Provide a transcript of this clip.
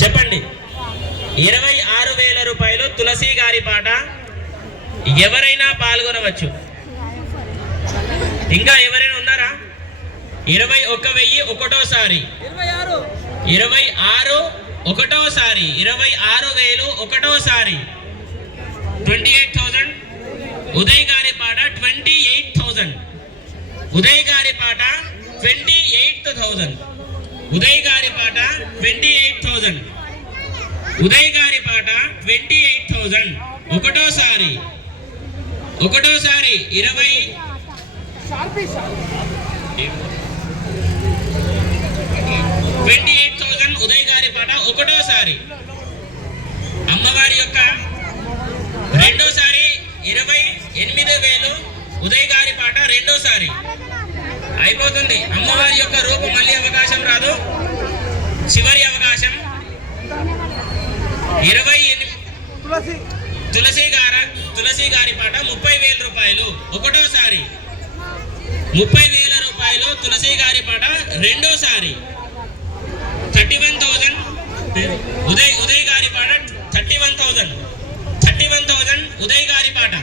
చెప్పండి. ఇరవై ఆరు వేల రూపాయలు తులసి గారి పాట ఎవరైనా పాల్గొనవచ్చు. ఇంకా ఎవరైనా ఉన్నారా? ఇరవై ఒక వెయ్యి ఒకటోసారి. ఇరవై ఆరు ఇరవై ఆరు ఒకటోసారి. ఇరవై ఆరు వేలు ఒకటోసారి. ట్వంటీ ఎయిట్ థౌజండ్ ఉదయ్ గారి పాట ట్వంటీ ఎయిట్ థౌజండ్ ఉదయ్ గారి పాట ట్వంటీ ఎయిట్ థౌజండ్ ఉదయ్ గారి పాట ట్వంటీ ఎయిట్ థౌజండ్ ఉదయ్ గారి పాట ట్వంటీ ఎయిట్ థౌజండ్ ఒకటోసారి. ఒకటోసారి ఇరవై. ట్వంటీ ఎయిట్ థౌజండ్ ఉదయ్ గారి పాట ఒకటోసారి. అమ్మవారి యొక్క రెండోసారి ఇరవై ఎనిమిది వేలు ఉదయ్ గారి పాట రెండోసారి. అయిపోతుంది. అమ్మవారి యొక్క రూపు మళ్ళీ అవకాశం రాదు. చివరి అవకాశం. ఇరవై ఎనిమిది తులసి. తులసి గార తులసి గారి పాట ముప్పై వేల రూపాయలు. ఒకటోసారి. ముప్పై వేల రూపాయలు తులసి గారి పాట రెండోసారి. Thirty one thousand. Uday Uday గారి పాట thirty one thousand. Thirty one thousand Uday గారి పాట.